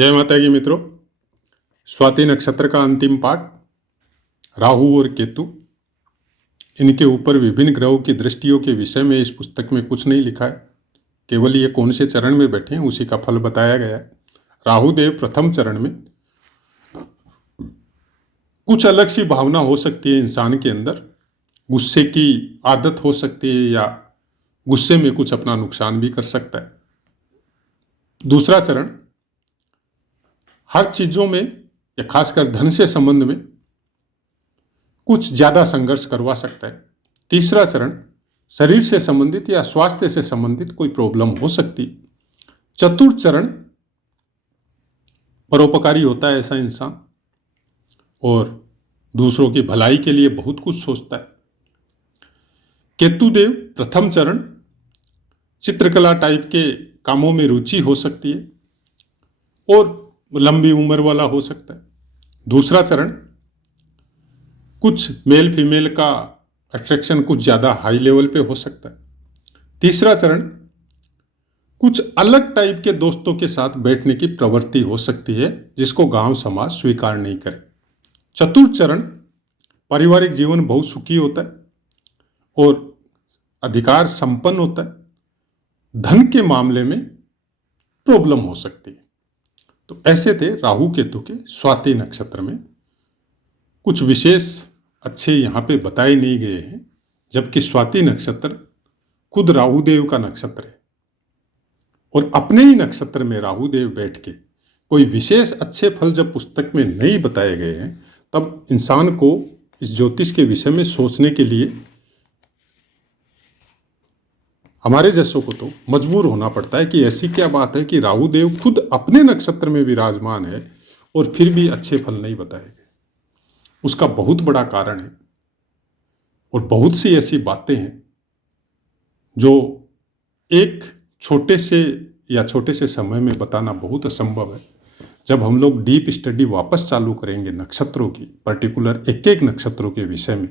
जय माता की मित्रों। स्वाति नक्षत्र का अंतिम पाठ, राहु और केतु, इनके ऊपर विभिन्न ग्रहों की दृष्टियों के विषय में इस पुस्तक में कुछ नहीं लिखा है। केवल ये कौन से चरण में बैठे हैं उसी का फल बताया गया है। राहुदेव प्रथम चरण में कुछ अलग सी भावना हो सकती है इंसान के अंदर, गुस्से की आदत हो सकती है या गुस्से में कुछ अपना नुकसान भी कर सकता है। दूसरा चरण हर चीजों में या खासकर धन से संबंध में कुछ ज्यादा संघर्ष करवा सकता है। तीसरा चरण शरीर से संबंधित या स्वास्थ्य से संबंधित कोई प्रॉब्लम हो सकती है। चतुर्थ चरण परोपकारी होता है ऐसा इंसान और दूसरों की भलाई के लिए बहुत कुछ सोचता है। केतुदेव प्रथम चरण चित्रकला टाइप के कामों में रुचि हो सकती है और लंबी उम्र वाला हो सकता है। दूसरा चरण कुछ मेल फीमेल का अट्रैक्शन कुछ ज़्यादा हाई लेवल पे हो सकता है। तीसरा चरण कुछ अलग टाइप के दोस्तों के साथ बैठने की प्रवृत्ति हो सकती है जिसको गांव समाज स्वीकार नहीं करे। चतुर्थ चरण पारिवारिक जीवन बहुत सुखी होता है और अधिकार संपन्न होता है। धन के मामले में प्रॉब्लम हो सकती है। तो ऐसे थे राहु केतु के स्वाति नक्षत्र में। कुछ विशेष अच्छे यहाँ पे बताए नहीं गए हैं, जबकि स्वाति नक्षत्र खुद राहुदेव का नक्षत्र है और अपने ही नक्षत्र में राहुदेव बैठ के कोई विशेष अच्छे फल जब पुस्तक में नहीं बताए गए हैं, तब इंसान को इस ज्योतिष के विषय में सोचने के लिए हमारे जैसों को तो मजबूर होना पड़ता है कि ऐसी क्या बात है कि राहुदेव खुद अपने नक्षत्र में विराजमान है और फिर भी अच्छे फल नहीं बताए गए। उसका बहुत बड़ा कारण है और बहुत सी ऐसी बातें हैं जो एक छोटे से समय में बताना बहुत असंभव है। जब हम लोग डीप स्टडी वापस चालू करेंगे नक्षत्रों की, पर्टिकुलर एक एक नक्षत्रों के विषय में,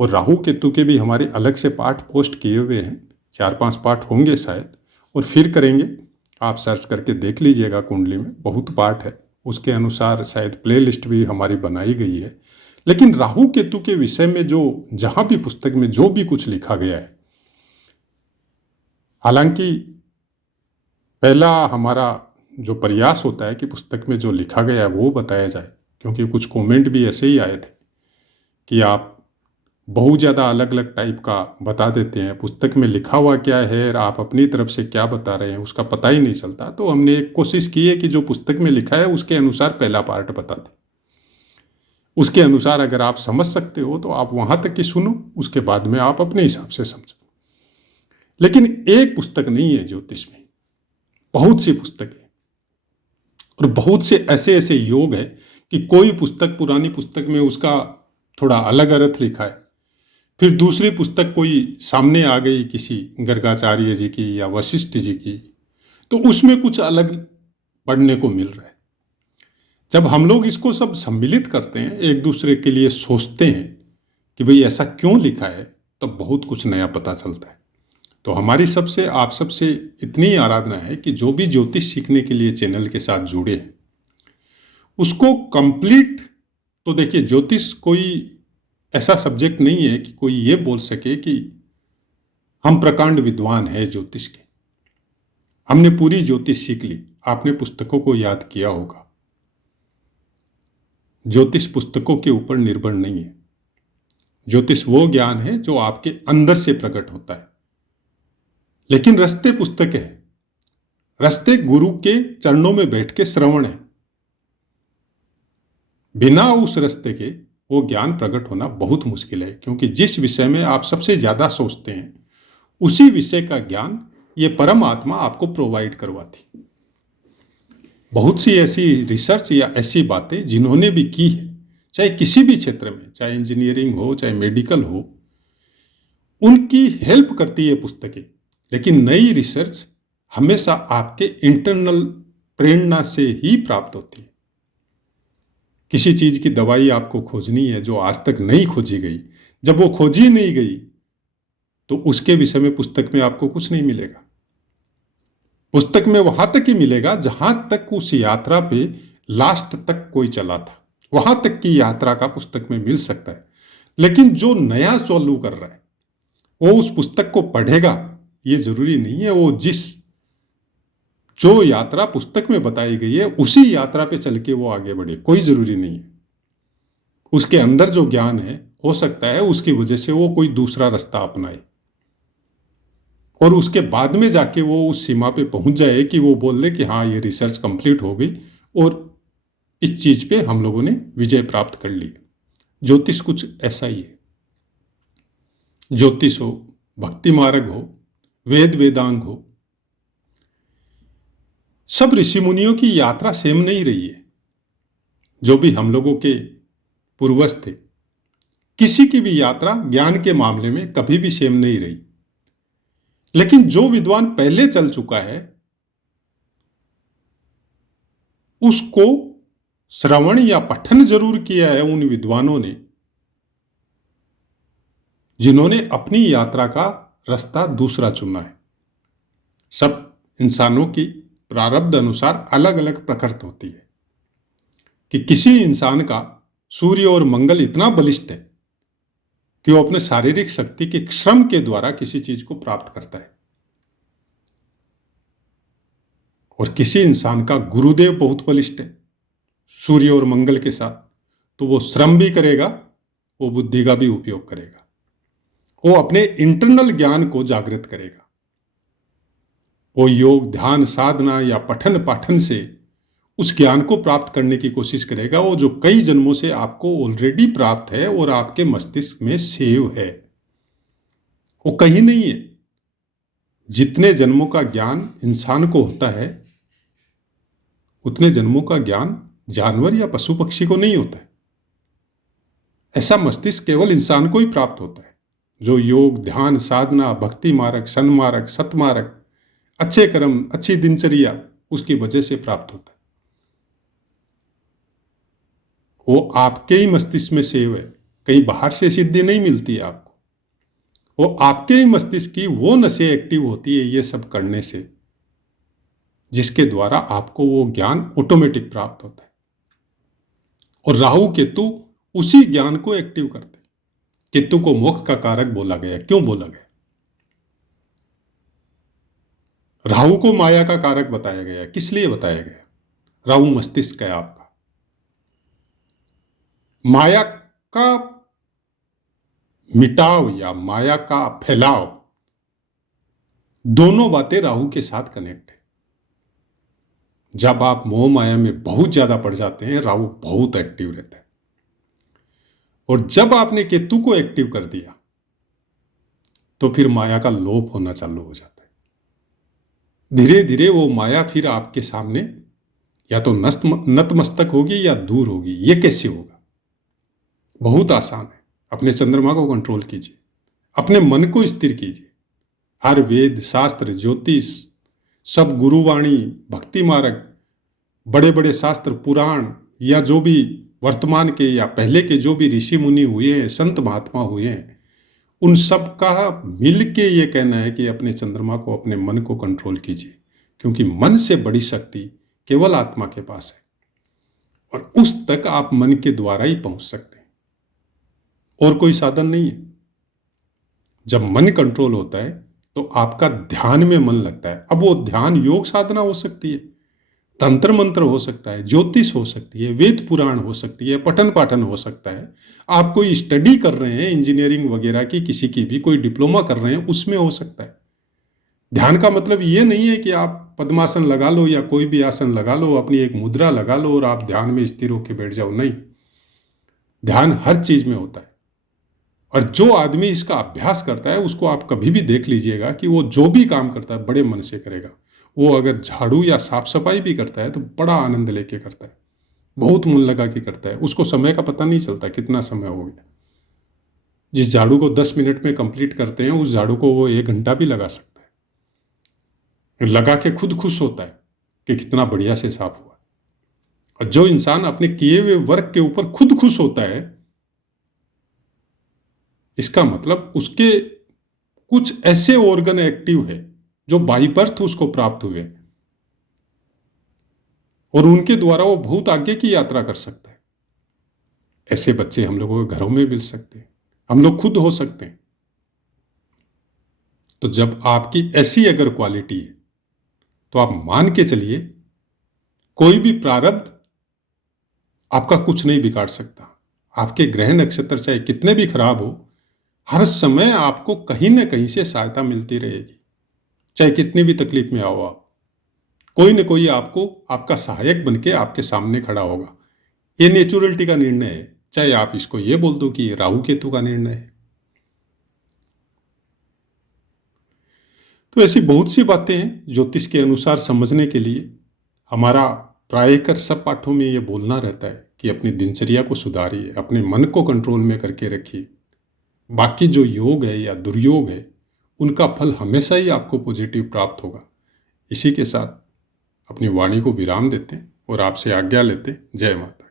और राहु केतु के भी हमारे अलग से पाठ पोस्ट किए हुए हैं, 4-5 पाठ होंगे शायद, और फिर करेंगे। आप सर्च करके देख लीजिएगा, कुंडली में बहुत पाठ है, उसके अनुसार शायद प्लेलिस्ट भी हमारी बनाई गई है। लेकिन राहु केतु के विषय में जो जहां भी पुस्तक में जो भी कुछ लिखा गया है, हालांकि पहला हमारा जो प्रयास होता है कि पुस्तक में जो लिखा गया है वो बताया जाए, क्योंकि कुछ कमेंट भी ऐसे ही आए थे कि आप बहुत ज़्यादा अलग अलग टाइप का बता देते हैं, पुस्तक में लिखा हुआ क्या है और आप अपनी तरफ से क्या बता रहे हैं उसका पता ही नहीं चलता। तो हमने एक कोशिश की है कि जो पुस्तक में लिखा है उसके अनुसार पहला पार्ट बता दें। उसके अनुसार अगर आप समझ सकते हो तो आप वहाँ तक की सुनो, उसके बाद में आप अपने हिसाब से समझो। लेकिन एक पुस्तक नहीं है ज्योतिष में, बहुत सी पुस्तकें और बहुत से ऐसे ऐसे योग है कि कोई पुस्तक, पुरानी पुस्तक में उसका थोड़ा अलग अर्थ लिखा है, फिर दूसरी पुस्तक कोई सामने आ गई किसी गर्गाचार्य जी की या वशिष्ठ जी की, तो उसमें कुछ अलग पढ़ने को मिल रहा है। जब हम लोग इसको सब सम्मिलित करते हैं, एक दूसरे के लिए सोचते हैं कि भाई ऐसा क्यों लिखा है, तब बहुत कुछ नया पता चलता है। तो हमारी सबसे, आप सबसे इतनी आराधना है कि जो भी ज्योतिष सीखने के लिए चैनल के साथ जुड़े हैं उसको कंप्लीट, तो देखिए ज्योतिष कोई ऐसा सब्जेक्ट नहीं है कि कोई ये बोल सके कि हम प्रकांड विद्वान है ज्योतिष के, हमने पूरी ज्योतिष सीख ली। आपने पुस्तकों को याद किया होगा, ज्योतिष पुस्तकों के ऊपर निर्भर नहीं है। ज्योतिष वो ज्ञान है जो आपके अंदर से प्रकट होता है। लेकिन रास्ते पुस्तक है, रास्ते गुरु के चरणों में बैठ के श्रवण है। बिना उस रास्ते के वो ज्ञान प्रकट होना बहुत मुश्किल है, क्योंकि जिस विषय में आप सबसे ज्यादा सोचते हैं उसी विषय का ज्ञान ये परम आत्मा आपको प्रोवाइड करवाती। बहुत सी ऐसी रिसर्च या ऐसी बातें जिन्होंने भी की है, चाहे किसी भी क्षेत्र में, चाहे इंजीनियरिंग हो चाहे मेडिकल हो, उनकी हेल्प करती है पुस्तकें। लेकिन नई रिसर्च हमेशा आपके इंटरनल प्रेरणा से ही प्राप्त होती है। किसी चीज की दवाई आपको खोजनी है जो आज तक नहीं खोजी गई, जब वो खोजी नहीं गई तो उसके विषय में पुस्तक में आपको कुछ नहीं मिलेगा। पुस्तक में वहां तक ही मिलेगा जहां तक उस यात्रा पे लास्ट तक कोई चला था, वहां तक की यात्रा का पुस्तक में मिल सकता है। लेकिन जो नया चालू कर रहा है वो उस पुस्तक को पढ़ेगा ये जरूरी नहीं है। वो जो यात्रा पुस्तक में बताई गई है उसी यात्रा पे चल के वो आगे बढ़े, कोई जरूरी नहीं है। उसके अंदर जो ज्ञान है हो सकता है उसकी वजह से वो कोई दूसरा रास्ता अपनाए और उसके बाद में जाके वो उस सीमा पे पहुंच जाए कि वो बोल दे कि हाँ ये रिसर्च कंप्लीट हो गई और इस चीज पे हम लोगों ने विजय प्राप्त कर ली। ज्योतिष कुछ ऐसा ही है। ज्योतिष हो, भक्ति मार्ग हो, वेद वेदांग हो, सब ऋषि मुनियों की यात्रा सेम नहीं रही है। जो भी हम लोगों के पूर्वज थे, किसी की भी यात्रा ज्ञान के मामले में कभी भी सेम नहीं रही। लेकिन जो विद्वान पहले चल चुका है उसको श्रवण या पठन जरूर किया है उन विद्वानों ने जिन्होंने अपनी यात्रा का रास्ता दूसरा चुना है। सब इंसानों की प्रारब्ध अनुसार अलग अलग प्रकृति होती है कि किसी इंसान का सूर्य और मंगल इतना बलिष्ठ है कि वो अपने शारीरिक शक्ति के श्रम के द्वारा किसी चीज को प्राप्त करता है, और किसी इंसान का गुरुदेव बहुत बलिष्ठ है सूर्य और मंगल के साथ, तो वो श्रम भी करेगा, वो बुद्धि का भी उपयोग करेगा, वो अपने इंटरनल ज्ञान को जागृत करेगा। वो योग ध्यान साधना या पठन पाठन से उस ज्ञान को प्राप्त करने की कोशिश करेगा, वो जो कई जन्मों से आपको ऑलरेडी प्राप्त है और आपके मस्तिष्क में सेव है, वो कहीं नहीं है। जितने जन्मों का ज्ञान इंसान को होता है उतने जन्मों का ज्ञान जानवर या पशु पक्षी को नहीं होता है। ऐसा मस्तिष्क केवल इंसान को ही प्राप्त होता है जो योग ध्यान साधना भक्ति मार्ग सन्मार्ग सतमार्ग अच्छे कर्म अच्छी दिनचर्या उसकी वजह से प्राप्त होता है। वो आपके ही मस्तिष्क में सेव है, कहीं बाहर से सिद्धि नहीं मिलती है आपको। वो आपके ही मस्तिष्क की वो नसें एक्टिव होती है ये सब करने से, जिसके द्वारा आपको वो ज्ञान ऑटोमेटिक प्राप्त होता है। और राहु केतु उसी ज्ञान को एक्टिव करते हैं। केतु को मोक्ष का कारक बोला गया, क्यों बोला गया? राहु को माया का कारक बताया गया, किस लिए बताया गया? राहु मस्तिष्क है आपका। माया का मिटाव या माया का फैलाव, दोनों बातें राहु के साथ कनेक्ट है। जब आप मोह माया में बहुत ज्यादा पड़ जाते हैं राहु बहुत एक्टिव रहता है, और जब आपने केतु को एक्टिव कर दिया तो फिर माया का लोप होना चालू हो जाता है। धीरे धीरे वो माया फिर आपके सामने या तो नतमस्तक होगी या दूर होगी। ये कैसे होगा? बहुत आसान है। अपने चंद्रमा को कंट्रोल कीजिए, अपने मन को स्थिर कीजिए। हर वेद शास्त्र ज्योतिष सब गुरुवाणी भक्ति मार्ग बड़े बड़े शास्त्र पुराण या जो भी वर्तमान के या पहले के जो भी ऋषि मुनि हुए हैं संत महात्मा हुए हैं, उन सब का मिल के ये कहना है कि अपने चंद्रमा को अपने मन को कंट्रोल कीजिए, क्योंकि मन से बड़ी शक्ति केवल आत्मा के पास है और उस तक आप मन के द्वारा ही पहुंच सकते हैं और कोई साधन नहीं है। जब मन कंट्रोल होता है तो आपका ध्यान में मन लगता है। अब वो ध्यान योग साधना हो सकती है, तंत्र मंत्र हो सकता है, ज्योतिष हो सकती है, वेद पुराण हो सकती है, पठन पाठन हो सकता है। आप कोई स्टडी कर रहे हैं इंजीनियरिंग वगैरह की, किसी की भी कोई डिप्लोमा कर रहे हैं, उसमें हो सकता है। ध्यान का मतलब ये नहीं है कि आप पद्मासन लगा लो या कोई भी आसन लगा लो, अपनी एक मुद्रा लगा लो और आप ध्यान में स्थिर होकर बैठ जाओ। नहीं, ध्यान हर चीज में होता है। और जो आदमी इसका अभ्यास करता है उसको आप कभी भी देख लीजिएगा कि वो जो भी काम करता है बड़े मन से करेगा। वो अगर झाड़ू या साफ सफाई भी करता है तो बड़ा आनंद लेके करता है, बहुत मन लगा के करता है। उसको समय का पता नहीं चलता कितना समय हो गया। जिस झाड़ू को 10 मिनट में कंप्लीट करते हैं उस झाड़ू को वो 1 घंटा भी लगा सकता है। लगा के खुद खुश होता है कि कितना बढ़िया से साफ हुआ। और जो इंसान अपने किए हुए वर्क के ऊपर खुद खुश होता है, इसका मतलब उसके कुछ ऐसे ऑर्गन एक्टिव है जो बाई बर्थ उसको प्राप्त हुए, और उनके द्वारा वो बहुत आगे की यात्रा कर सकता है। ऐसे बच्चे हम लोगों के घरों में मिल सकते हैं, हम लोग खुद हो सकते हैं। तो जब आपकी ऐसी अगर क्वालिटी है तो आप मान के चलिए कोई भी प्रारब्ध आपका कुछ नहीं बिगाड़ सकता। आपके ग्रह नक्षत्र चाहे कितने भी खराब हो, हर समय आपको कहीं ना कहीं से सहायता मिलती रहेगी। चाहे कितनी भी तकलीफ में आओ आप, कोई न कोई आपको आपका सहायक बन के आपके सामने खड़ा होगा। ये नेचुरलिटी का निर्णय है, चाहे आप इसको ये बोल दो कि ये राहु केतु का निर्णय है। तो ऐसी बहुत सी बातें हैं ज्योतिष के अनुसार समझने के लिए। हमारा प्रायकर सब पाठों में ये बोलना रहता है कि अपनी दिनचर्या को सुधारिए, अपने मन को कंट्रोल में करके रखिए। बाकी जो योग है या दुर्योग है उनका फल हमेशा ही आपको पॉजिटिव प्राप्त होगा। इसी के साथ अपनी वाणी को विराम देते हैं और आपसे आज्ञा लेते हैं। जय माता।